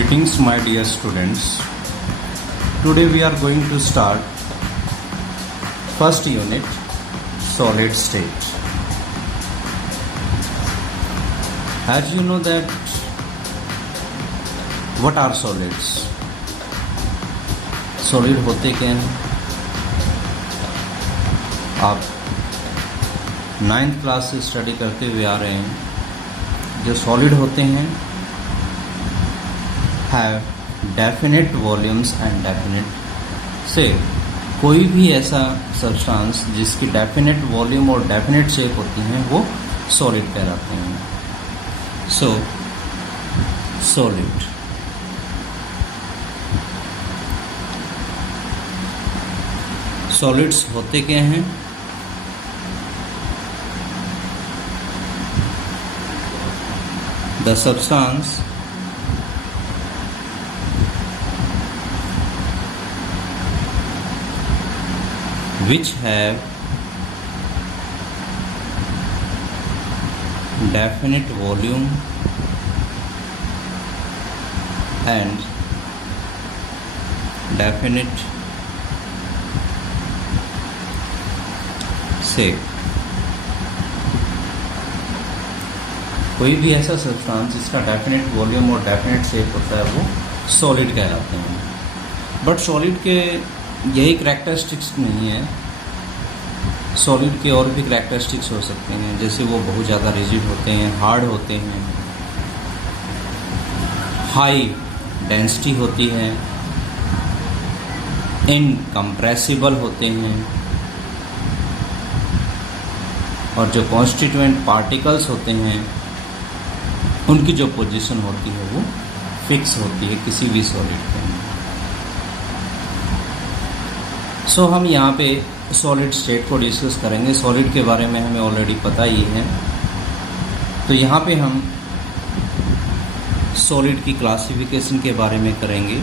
Greetings, my dear students. Today we are going to start first unit, solid state. As you know that what are solids? Solid होते क्या हैं? आप 9th class से study करते हुए आ रहे हैं. जो सॉलिड होते हैं have definite volumes and definite shape. कोई भी ऐसा सब्सटेंस जिसकी डेफिनेट वॉल्यूम और डेफिनेट शेप होती हैं वो सॉलिड कहलाते हैं. सो सॉलिड सॉलिड्स होते क्या हैं? The substance which have definite volume and definite shape. कोई भी ऐसा सब्सटेंस जिसका डेफिनेट वॉल्यूम और डेफिनेट शेप होता है वो सॉलिड कहलाते हैं. बट सॉलिड के यही करैक्टरिस्टिक्स नहीं है. सॉलिड के और भी करैक्टरिस्टिक्स हो सकते हैं, जैसे वो बहुत ज़्यादा रिजिड होते हैं, हार्ड होते हैं, हाई डेंसिटी होती है, इनकम्प्रेसिबल होते हैं, और जो कॉन्स्टिट्यूएंट पार्टिकल्स होते हैं उनकी जो पोजीशन होती है वो फिक्स होती है किसी भी सॉलिड के. सो हम यहाँ पे सॉलिड स्टेट को डिस्कस करेंगे. सॉलिड के बारे में हमें ऑलरेडी पता ही है. तो यहाँ पे हम सॉलिड की क्लासिफिकेशन के बारे में करेंगे.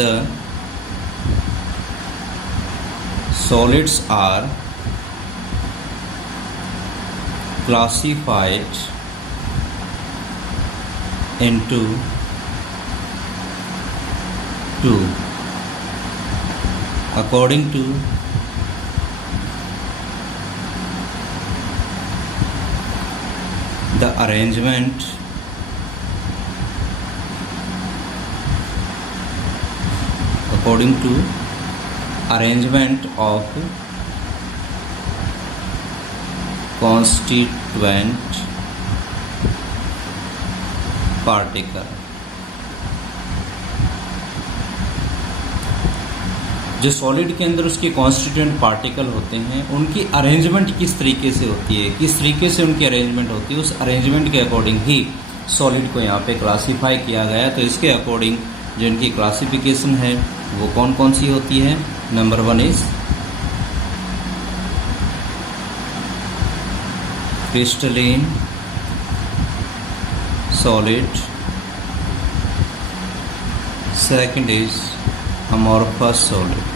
The solids are classified into two according to the arrangement of constituent particle. जो सॉलिड के अंदर उसके कॉन्स्टिट्यूएंट पार्टिकल होते हैं उनकी अरेंजमेंट किस तरीके से होती है, किस तरीके से उनकी अरेंजमेंट होती है, उस अरेंजमेंट के अकॉर्डिंग ही सॉलिड को यहाँ पे क्लासीफाई किया गया. तो इसके अकॉर्डिंग जो इनकी क्लासिफिकेशन है वो कौन कौन सी होती है? Number 1 is crystalline solid, second is amorphous solid,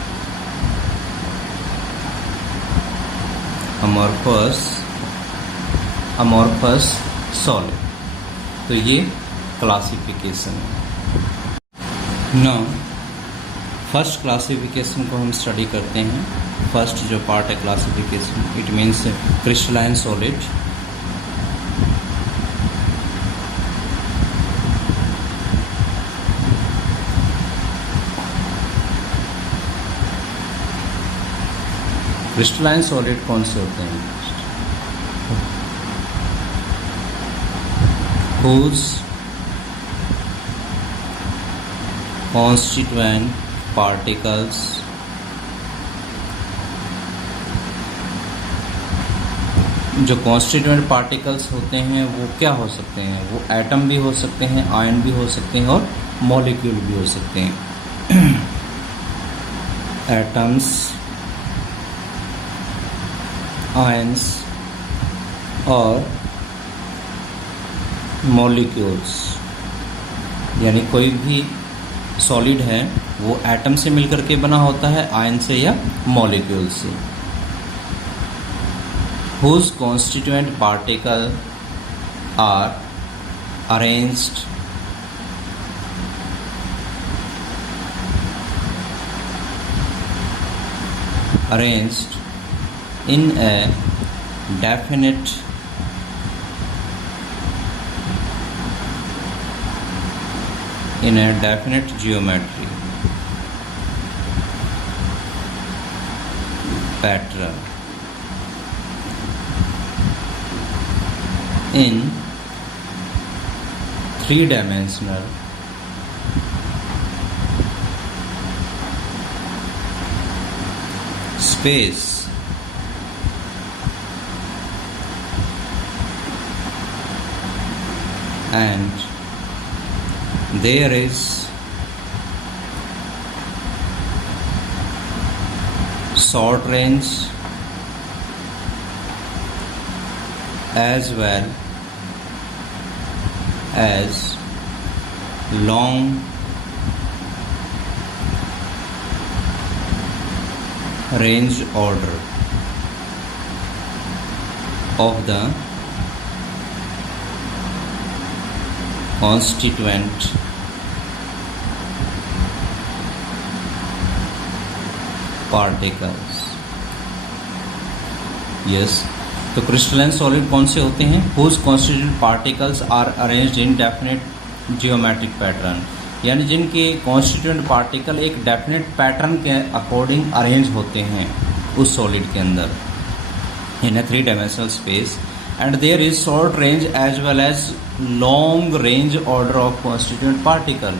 amorphous solid. तो ये क्लासिफिकेशन है. नाउ फर्स्ट क्लासिफिकेशन को हम स्टडी करते हैं. फर्स्ट जो पार्ट है classification, it means crystalline solid. Crystalline solid कौन से होते हैं? whose constituent particles जो कॉन्स्टिट्यूएंट पार्टिकल्स होते हैं वो क्या हो सकते हैं? वो एटम भी हो सकते हैं, आयन भी हो सकते हैं और मॉलिक्यूल भी हो सकते हैं. एटम्स, आयंस और मॉलिक्यूल्स, यानी कोई भी सॉलिड है वो एटम से मिलकर के बना होता है, आयन से या मॉलिक्यूल से. whose constituent particle are arranged arranged in a definite geometry pattern in three-dimensional space and there is short range as well as long range order of the constituent particles. Yes, तो crystalline solid कौन से होते हैं? whose constituent particles are arranged in definite geometric pattern, यानी जिनके constituent particle एक definite pattern के according arrange होते हैं उस सॉलिड के अंदर in a three dimensional space and there is short range as well as long range order of constituent particle.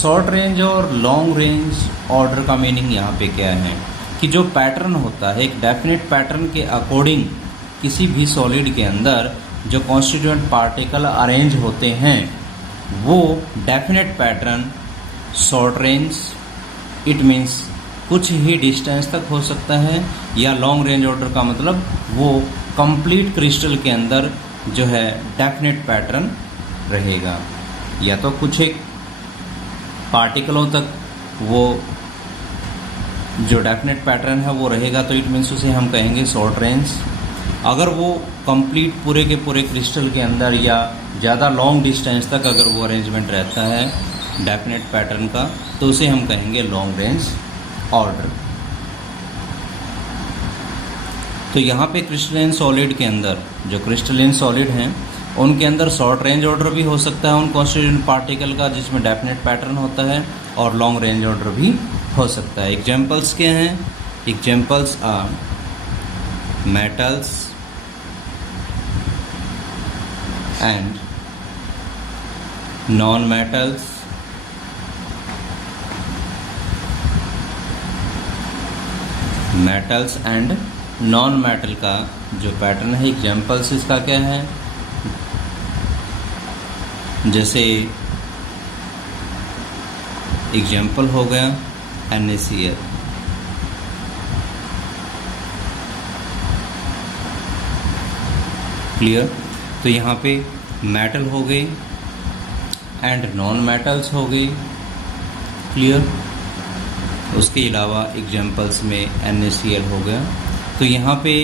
Short range और लॉन्ग रेंज ऑर्डर का meaning यहाँ पे क्या है कि जो पैटर्न होता है एक डेफिनेट पैटर्न के अकॉर्डिंग किसी भी सॉलिड के अंदर जो कॉन्स्टिट्यूएंट पार्टिकल अरेंज होते हैं वो definite pattern short range it means कुछ ही डिस्टेंस तक हो सकता है, या लॉन्ग रेंज ऑर्डर का मतलब वो कंप्लीट क्रिस्टल के अंदर जो है डेफिनेट पैटर्न रहेगा, या तो कुछ एक पार्टिकलों तक वो जो डेफिनेट पैटर्न है वो रहेगा तो इट मीन्स उसे हम कहेंगे शॉर्ट रेंज. अगर वो कंप्लीट पूरे के पूरे क्रिस्टल के अंदर या ज़्यादा लॉन्ग डिस्टेंस तक अगर वो अरेंजमेंट रहता है डेफिनेट पैटर्न का तो उसे हम कहेंगे लॉन्ग रेंज ऑर्डर. तो यहाँ पे क्रिस्टलाइन सॉलिड के अंदर जो क्रिस्टलाइन सॉलिड हैं उनके अंदर शॉर्ट रेंज ऑर्डर भी हो सकता है उन कॉन्स्टिट्यूएंट पार्टिकल का जिसमें डेफिनेट पैटर्न होता है, और लॉन्ग रेंज ऑर्डर भी हो सकता है. एग्जाम्पल्स क्या हैं? Examples are metals and non-metals, metals and non-metal का जो पैटर्न है एग्जाम्पल्स इसका क्या है? जैसे एग्जाम्पल हो गया NaCl, क्लियर. तो यहाँ पे मेटल हो गई एंड नॉन मेटल्स हो गई, क्लियर. उसके अलावा एग्जाम्पल्स में NaCl हो गया. तो यहाँ पे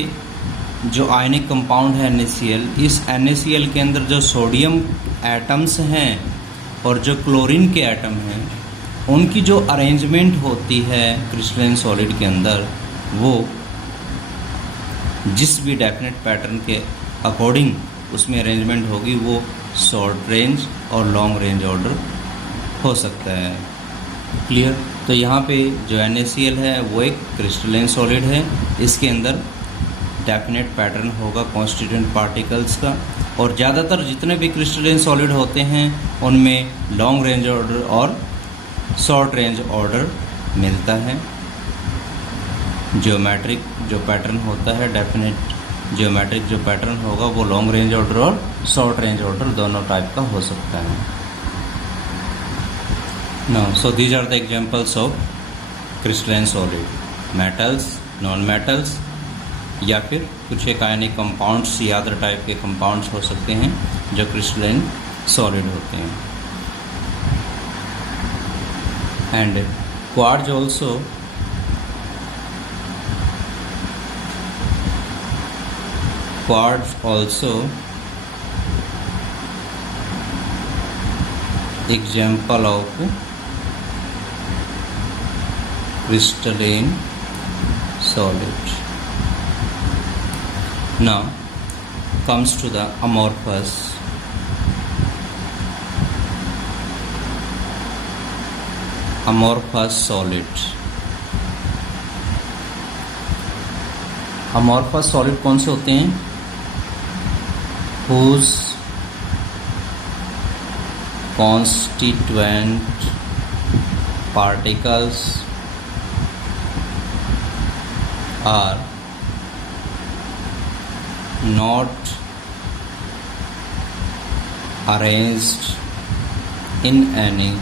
जो आयनिक कंपाउंड है NaCl, इस NaCl के अंदर जो सोडियम एटम्स हैं और जो क्लोरीन के एटम हैं उनकी जो अरेंजमेंट होती है क्रिस्टलाइन सॉलिड के अंदर वो जिस भी डेफिनेट पैटर्न के अकॉर्डिंग उसमें अरेंजमेंट होगी वो शॉर्ट रेंज और लॉन्ग रेंज ऑर्डर हो सकता है, क्लियर. तो यहाँ पे जो NaCl है वो एक क्रिस्टलाइन सॉलिड है, इसके अंदर डेफिनेट पैटर्न होगा कॉन्स्टिट्यूएंट पार्टिकल्स का, और ज़्यादातर जितने भी क्रिस्टलाइन सॉलिड होते हैं उनमें लॉन्ग रेंज ऑर्डर और शॉर्ट रेंज ऑर्डर मिलता है. ज्योमेट्रिक जो पैटर्न होता है डेफिनेट ज्योमेट्रिक जो पैटर्न होगा वो लॉन्ग रेंज ऑर्डर और शॉर्ट रेंज ऑर्डर दोनों टाइप का हो सकता है. Now so these are the examples of crystalline solid, metals, non metals, या फिर कुछ एक आयनिक कंपाउंड्स या अदर टाइप के कंपाउंड्स हो सकते हैं जो क्रिस्टलाइन सॉलिड होते हैं. And quartz also example of crystalline solid. Now comes to the amorphous. Amorphous solid. Amorphous solid कौन से होते हैं? Whose constituent particles are not arranged in any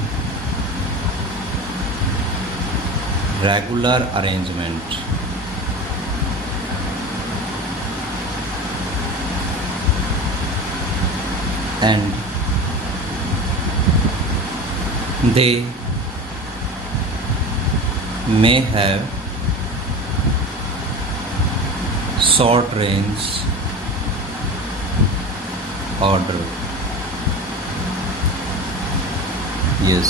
regular arrangement. And they may have short range order. Yes.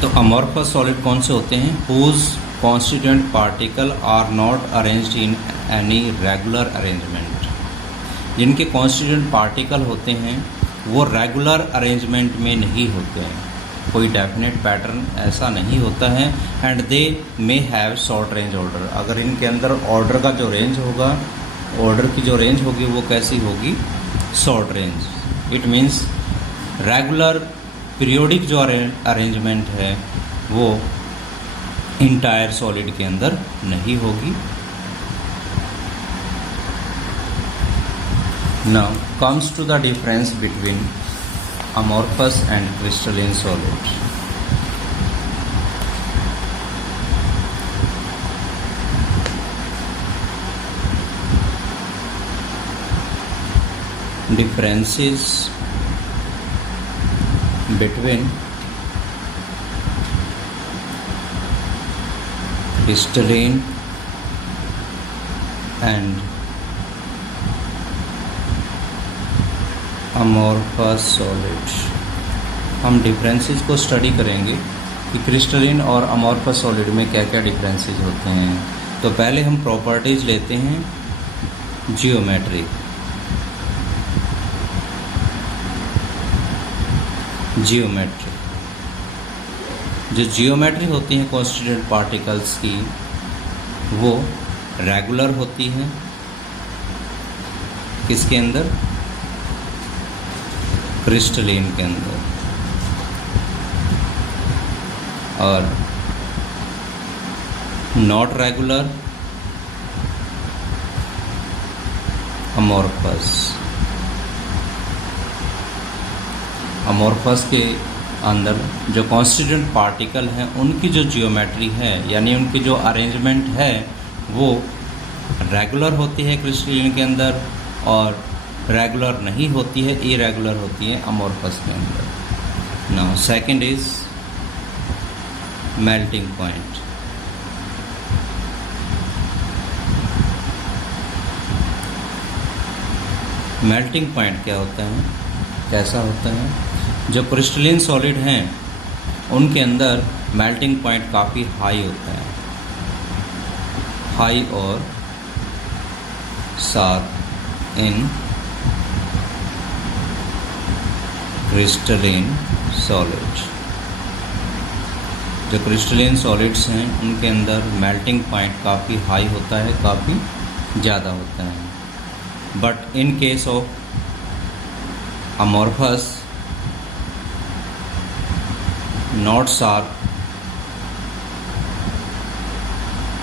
तो amorphous solid कौन से होते हैं? whose constituent particle are not arranged in any regular arrangement. जिनके कॉन्स्टिट्यूएंट पार्टिकल होते हैं वो regular arrangement में नहीं होते हैं, कोई डेफिनेट पैटर्न ऐसा नहीं होता है. And they may have short range order. अगर इनके अंदर ऑर्डर का जो रेंज होगा, ऑर्डर की जो रेंज होगी वो कैसी होगी? Short range. It means regular periodic जो अरेंजमेंट है वो इंटायर सॉलिड के अंदर नहीं होगी. Now comes to the difference between amorphous and crystalline solid. Differences between crystalline and amorphous solid. हम डिफरेंसेस को स्टडी करेंगे कि क्रिस्टलिन और अमॉर्फस सॉलिड में क्या क्या डिफरेंसेस होते हैं. तो पहले हम प्रॉपर्टीज लेते हैं. जियोमेट्री. जो जियोमेट्री होती है कॉन्स्टिट्यूएंट पार्टिकल्स की वो रेगुलर होती हैं. किसके अंदर? क्रिस्टलिन के अंदर. और नॉट रेगुलर अमॉर्फस. अमॉर्फस के अंदर जो कॉन्स्टिट्यूएंट पार्टिकल हैं उनकी जो जियोमेट्री है यानी उनकी जो अरेंजमेंट है वो रेगुलर होती है क्रिस्टलिन के अंदर और रेगुलर नहीं होती है, इरेगुलर होती है अमॉर्फस के अंदर. Now second is melting point. Melting point क्या होता है, कैसा होता है? जो क्रिस्टलिन सॉलिड हैं उनके अंदर मेल्टिंग पॉइंट काफ़ी हाई होता है. हाई और साथ इन क्रिस्टलिन सॉलिड. जो क्रिस्टलिन सॉलिड्स हैं उनके अंदर मेल्टिंग पॉइंट काफ़ी हाई होता है, काफ़ी ज़्यादा होता है. But in case of amorphous not sharp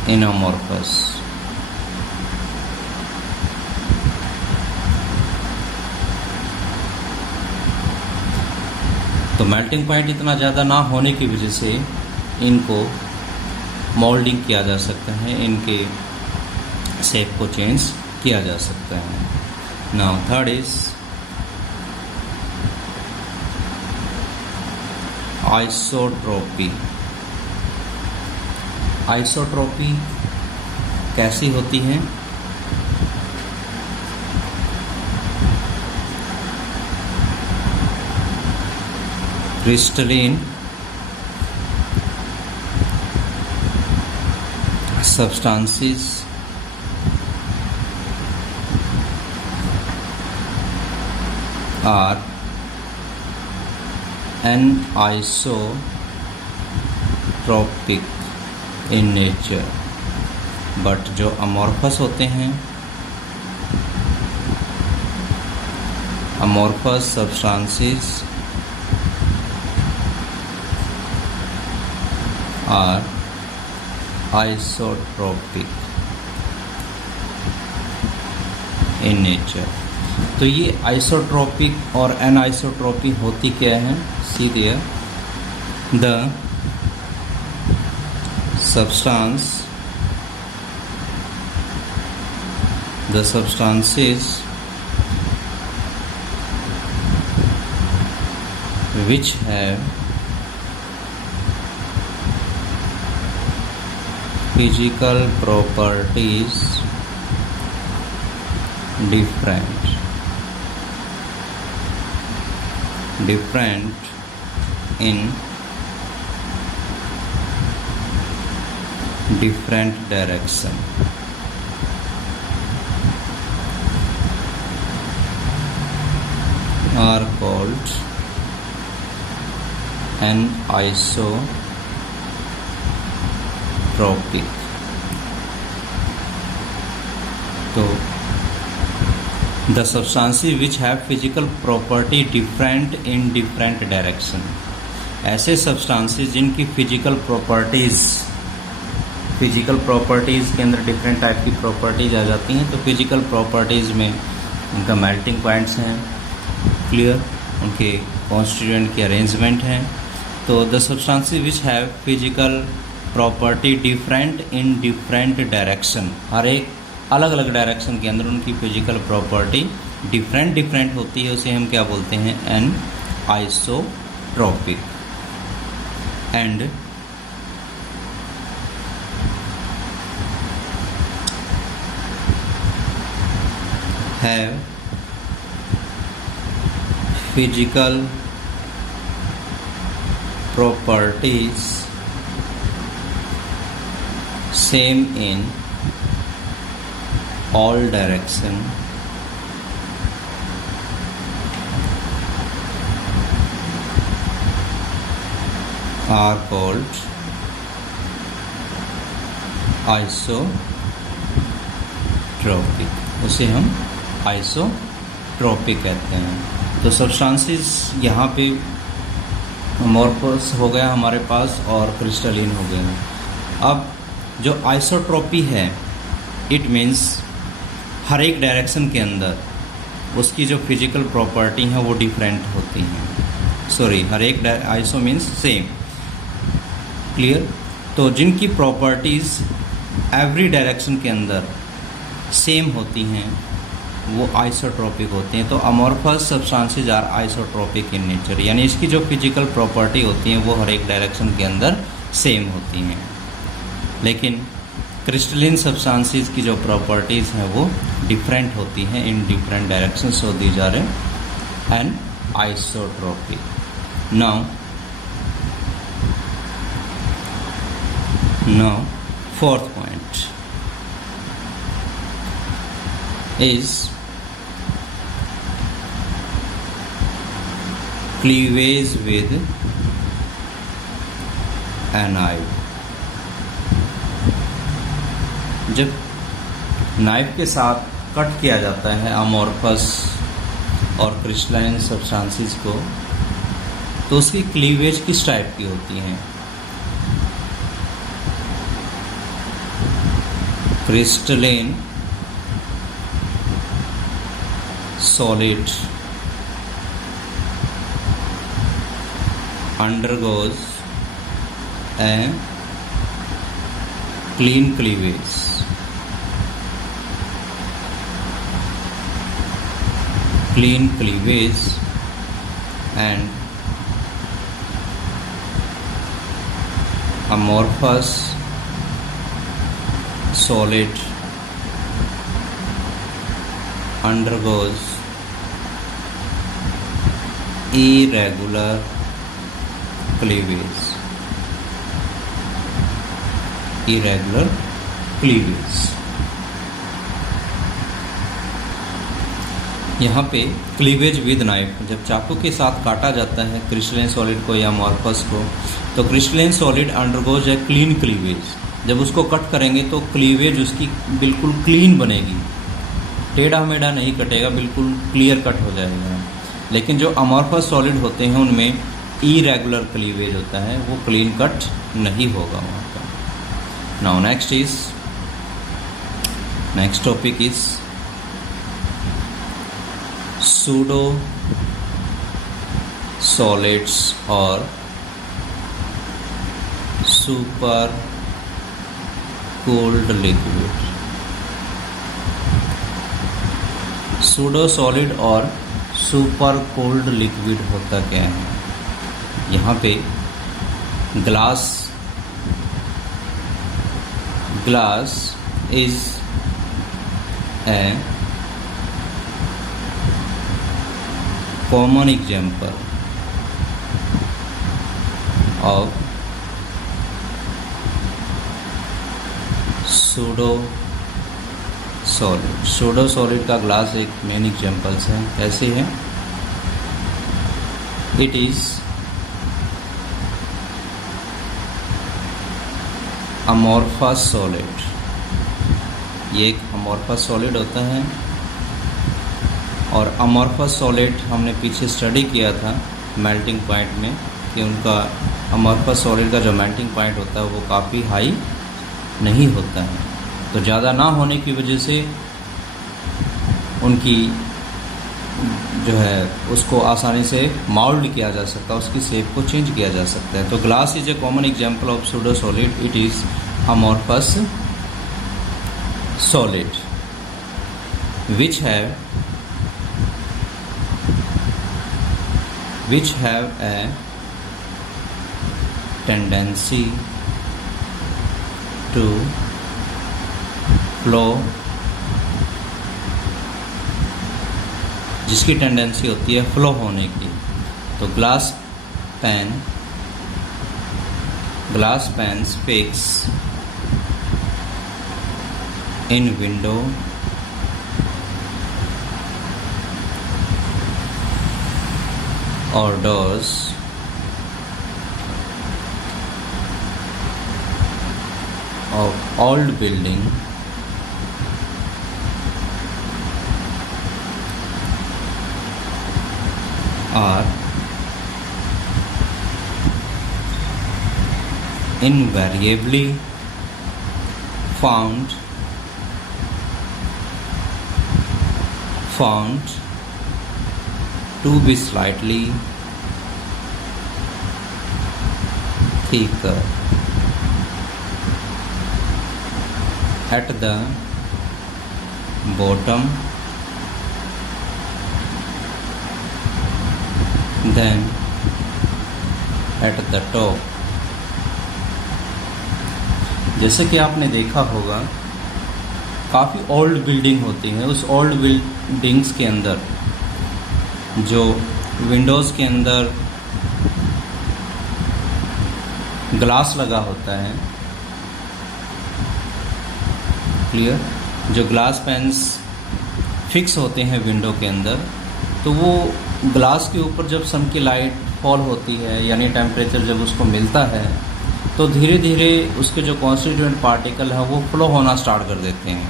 in amorphous. तो मेल्टिंग पॉइंट इतना ज़्यादा ना होने की वजह से इनको मोल्डिंग किया जा सकता है, इनके शेप को चेंज किया जा सकता है. Now third is isotropy. Isotropy कैसी होती है? substances are anisotropic in nature, but जो amorphous होते हैं, amorphous substances are isotropic in nature। तो ये आइसोट्रोपिक और एनाइसोट्रोपिक होती क्या है? See there, the substances which have physical properties different in different direction are called anisotropic। तो the substances which have physical property different in different direction, ऐसे substances जिनकी physical properties के अंदर different type की properties आ जाती हैं। तो physical properties में उनका melting points हैं, clear, उनके constituent की arrangement हैं। तो the substances which have physical property different in different direction, हर एक अलग अलग डायरेक्शन के अंदर उनकी फिजिकल प्रॉपर्टी डिफरेंट होती है, उसे हम क्या बोलते हैं? Anisotropic. And have physical properties same in all direction are called isotropic. उसे हम आइसोट्रोपिक कहते हैं। तो सब्सटेंसेस यहाँ पे अमोर्फस हो गया हमारे पास और क्रिस्टलिन हो गया। अब जो आइसोट्रोपी है, इट मीन्स हर एक डायरेक्शन के अंदर उसकी जो फिजिकल प्रॉपर्टी हैं वो डिफरेंट होती हैं। सॉरी, हर एक आइसो मीन्स सेम, क्लियर। तो जिनकी प्रॉपर्टीज़ एवरी डायरेक्शन के अंदर सेम होती हैं वो आइसोट्रोपिक होते हैं। तो amorphous substances are isotropic in nature, यानी इसकी जो फिजिकल प्रॉपर्टी होती हैं वो हर एक डायरेक्शन के अंदर सेम होती हैं। लेकिन क्रिस्टलिन सब्सटेंसेस की जो प्रॉपर्टीज़ हैं वो डिफरेंट होती हैं in different direction. So these are anisotropic. Now fourth point is cleavage with a knife. जब नाइफ के साथ कट किया जाता है अमोर्फस और क्रिस्टलाइन सब्सटेंसेस को, तो उसकी क्लीवेज किस टाइप की होती है? Crystalline solid undergoes a clean cleavage and amorphous solid undergoes irregular cleavage cleavage. यहाँ पे क्लीवेज विद नाइफ, जब चाकू के साथ काटा जाता है क्रिस्टलाइन सॉलिड को या अमॉर्फस को, तो crystalline solid undergoes a clean cleavage. जब उसको कट करेंगे तो क्लीवेज उसकी बिल्कुल क्लीन बनेगी, टेढ़ा मेढ़ा नहीं कटेगा, बिल्कुल क्लियर कट हो जाएगा। लेकिन जो अमॉर्फस सॉलिड होते हैं उनमें इरेगुलर क्लीवेज होता है, वो क्लीन कट नहीं होगा वहाँ पर। Now next topic is pseudo solids और super cold liquid. Pseudo solid और सुपर कोल्ड लिक्विड होता क्या है? यहाँ पे glass is a common example of pseudo solid. Pseudo solid का ग्लास एक मेन एग्जाम्पल्स है। कैसे है? It is amorphous solid. ये एक अमॉर्फस सॉलिड होता है, और अमॉर्फस सॉलिड हमने पीछे स्टडी किया था मेल्टिंग पॉइंट में कि उनका अमॉर्फस सॉलिड का जो मेल्टिंग पॉइंट होता है वो काफ़ी हाई नहीं होता है, तो ज़्यादा ना होने की वजह से उनकी जो है उसको आसानी से माउल्ड किया जा सकता है, उसकी शेप को चेंज किया जा सकता है। तो glass is a common example of pseudo solid. It is amorphous solid which have a tendency to flow, जिसकी टेंडेंसी होती है फ्लो होने की। तो glass pans fix in window or doors of old building are invariably found to be slightly thicker at the bottom than at the top। जैसे कि आपने देखा होगा काफ़ी ओल्ड बिल्डिंग होती हैं, उस ओल्ड बिल्डिंग्स के अंदर जो विंडोज़ के अंदर ग्लास लगा होता है, क्लियर, जो ग्लास पेन्स फिक्स होते हैं विंडो के अंदर, तो वो ग्लास के ऊपर जब सन की लाइट फॉल होती है यानी टेम्परेचर जब उसको मिलता है तो धीरे धीरे उसके जो कॉन्स्टिट्यूएंट पार्टिकल है वो फ्लो होना स्टार्ट कर देते हैं।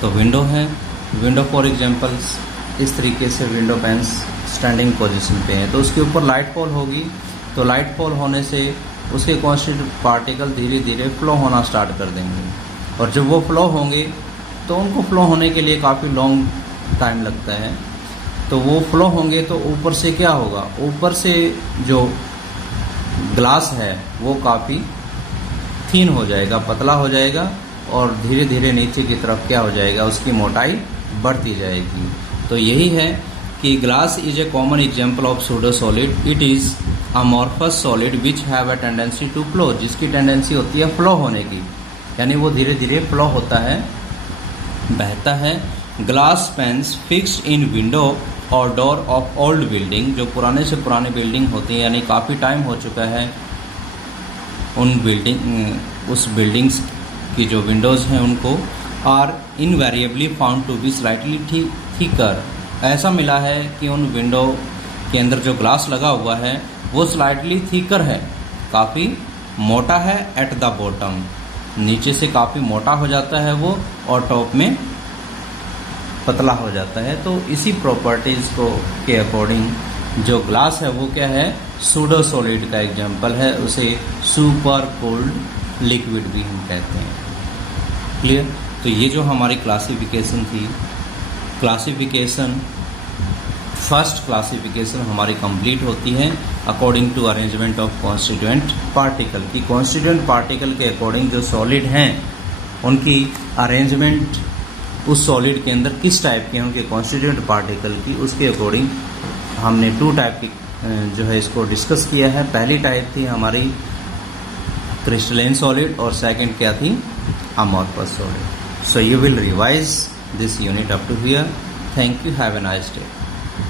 तो विंडो फॉर एग्जांपल्स इस तरीके से विंडो पेन्स स्टैंडिंग पोजीशन पे हैं, तो उसके ऊपर लाइट फॉल होगी, तो लाइट फॉल होने से उसके कॉन्स्टिट्यूएंट पार्टिकल धीरे धीरे फ्लो होना स्टार्ट कर देंगे, और जब वो फ्लो होंगे तो उनको फ्लो होने के लिए काफ़ी लॉन्ग टाइम लगता है। तो वो फ्लो होंगे तो ऊपर से क्या होगा, ऊपर से जो ग्लास है वो काफ़ी थिन हो जाएगा, पतला हो जाएगा, और धीरे धीरे नीचे की तरफ क्या हो जाएगा, उसकी मोटाई बढ़ती जाएगी। तो यही है कि glass is a common example of pseudo solid. It is amorphous solid which have a tendency to flow, जिसकी टेंडेंसी होती है फ्लो होने की, यानी वो धीरे धीरे फ्लो होता है, बहता है। Glass panes fixed in window और डोर ऑफ ओल्ड बिल्डिंग, जो पुराने से पुराने बिल्डिंग होती है यानी काफ़ी टाइम हो चुका है उस बिल्डिंग्स की जो विंडोज़ हैं उनको are invariably found to be slightly thicker. ऐसा मिला है कि उन विंडो के अंदर जो ग्लास लगा हुआ है वो स्लाइटली थिकर है, काफ़ी मोटा है एट द बॉटम, नीचे से काफ़ी मोटा हो जाता है वो और टॉप में पतला हो जाता है। तो इसी प्रॉपर्टीज़ को के अकॉर्डिंग जो ग्लास है वो क्या है, सूडो सॉलिड का एग्जांपल है, उसे सुपर कोल्ड लिक्विड भी हम कहते हैं। क्लियर? तो ये जो हमारी क्लासिफिकेशन थी, क्लासिफिकेशन फर्स्ट क्लासिफिकेशन हमारी कंप्लीट होती है according to arrangement of constituent particle की। कॉन्स्टिट्यूएंट पार्टिकल के अकॉर्डिंग जो सॉलिड हैं उनकी अरेंजमेंट उस सॉलिड के अंदर किस टाइप के हैं, उनके कॉन्स्टिट्यूएंट पार्टिकल की, उसके अकॉर्डिंग हमने 2 टाइप की जो है इसको डिस्कस किया है। पहली टाइप थी हमारी क्रिस्टलाइन सॉलिड और सेकंड क्या थी, amorphous solid. So you will revise this unit up to here. Thank you, have a nice day.